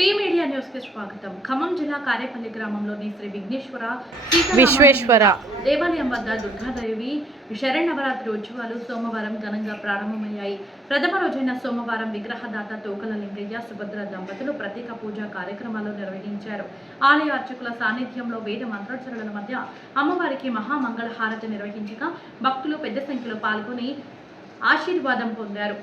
Media న్యూస్కి స్వాగతం. ఖమ్మం జిల్లా కారేపల్లి గ్రామంలోని శ్రీ విఘ్నేశ్వర విశ్వేశ్వర. దేవాలయం వద్ద దుర్గాదేవి శరణవరాత్రి ఉత్సవాలు సోమవారం ఘనంగా ప్రారంభమయ్యాయి. ప్రథమ రోజైన సోమవారం విగ్రహదాత తోకల లింగయ్య సుభద్ర దంపతులు ప్రత్యేక పూజా కార్యక్రమాలు నిర్వహించారు. ఆలయ అర్చకుల సాన్నిధ్యంలో వేద మంత్రోచ్చరణల మధ్య అమ్మవారికి మహామంగళ హారతి నిర్వహించగా భక్తులు పెద్ద సంఖ్యలో పాల్గొని ఆశీర్వాదం పొందారు.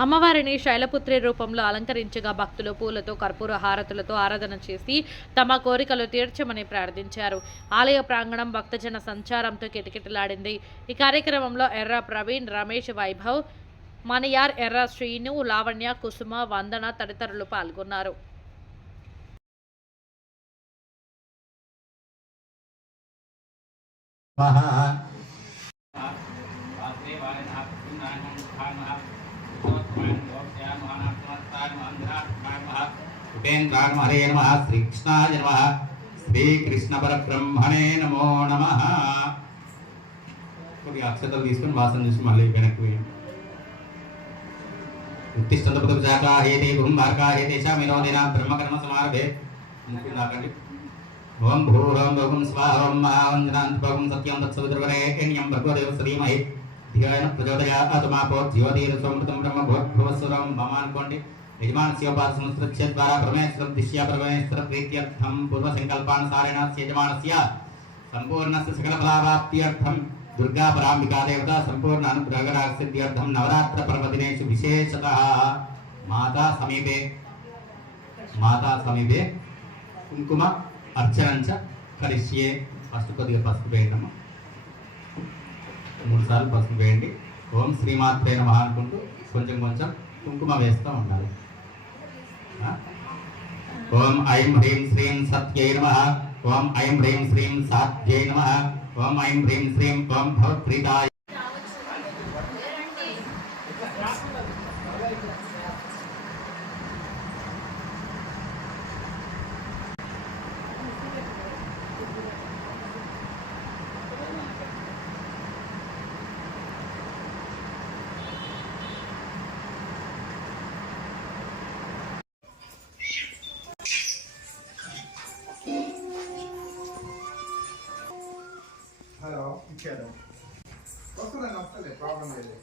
అమ్మవారిని శైలపుత్రి రూపంలో అలంకరించగా భక్తులు పూలతో కర్పూర హారతులతో ఆరాధన చేసి తమ కోరికలు తీర్చమని ప్రార్థించారు. ఆలయ ప్రాంగణం భక్తజన సంచారంతో కిటకిటలాడింది. ఈ కార్యక్రమంలో ఎర్ర ప్రవీణ్ రమేష్ వైభవ్ మనయార్ ఎర్ర శ్రీను లావణ్య కుసుమ వందన తదితరులు పాల్గొన్నారు. మహా ఉపేంద్రాన్ హరే నమ శ్రీకృష్ణాయ నమ. శ్రీకృష్ణ పరబ్రహ్మణే నమో నమ కొద్దిగా అక్షతలు తీసుకొని వాసన చూసి మళ్ళీ వెనక్కి వేయండి ఉత్తిష్టంతపుతజాకా హేతే గుంభార్కా హేతేషా వినోదిన బ్రహ్మకర్మ సమారభే. ముఖ్యం నాకండి ఓం భూరం భగం స్వాహం మహావంజనాంతభగం సత్యం తత్సవిద్రవరేణ్యం భగవదేవ శ్రీమహి ధ్యాన ప్రచోదయాత్ మాపో జ్యోతిర్ సమృతం బ్రహ్మ భవస్వరం మమ అనుకోండి యజమానస్యోపాద సంస్కృత్య ద్వారా ప్రమేశ్వరం దిశ్య ప్రమేశ్వర ప్రీత్యర్థం పూర్వ సంకల్పానుసారేణ యజమానస్య సంపూర్ణస్య సకల ఫలావాప్త్యర్థం దుర్గా పరాంబికా దేవత సంపూర్ణ అనుగ్రహరాసిద్ధ్యర్థం నవరాత్ర పర్వదినేషు విశేషత మాతా సమీపే మాతా సమీపే కుంకుమ అర్చనంచ కలిష్యే ఫస్ట్ కొద్దిగా పసుపు వేయడము మూడు సార్లు పసుపు వేయండి ఓం శ్రీమాత్రే నమ అనుకుంటూ కొంచెం కొంచెం కుంకుమ వేస్తూ ఉండాలి. ఓం ఐం హ్రీం శ్రీం సత్యై నమ. ఓం ఐం హ్రీం శ్రీం సాధ్యై నమ. ఓం ఐం హ్రీం శ్రీం ఓం భవత్ప్రీతాయ హలో ఇచ్చారు. వస్తుందండి వస్తుంది ప్రాబ్లం లేదు.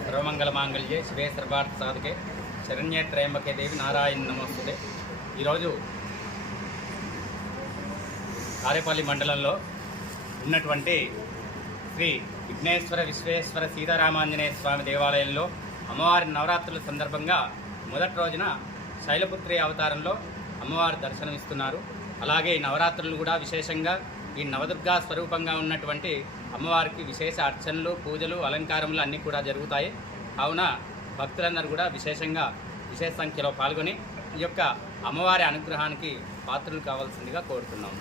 సర్వమంగళమాంగళ్యే శివే సర్వార్థ సాధకే శరణ్యే త్రయంబకే దేవి నారాయణ నమస్తే ఈరోజు కారేపల్లి మండలంలో ఉన్నటువంటి శ్రీ విఘ్నేశ్వర విశ్వేశ్వర సీతారామాంజనేయ స్వామి దేవాలయంలో అమ్మవారి నవరాత్రుల సందర్భంగా మొదటి రోజున శైలపుత్రి అవతారంలో అమ్మవారు దర్శనమిస్తున్నారు. అలాగే ఈ నవరాత్రులు కూడా విశేషంగా ఈ నవదుర్గా స్వరూపంగా ఉన్నటువంటి అమ్మవారికి విశేష అర్చనలు పూజలు అలంకారములు అన్నీ కూడా జరుగుతాయి. కావున భక్తులందరూ కూడా విశేషంగా విశేష సంఖ్యలో పాల్గొని ఈ యొక్క అమ్మవారి అనుగ్రహానికి పాత్రలు కావాల్సిందిగా కోరుతున్నాము.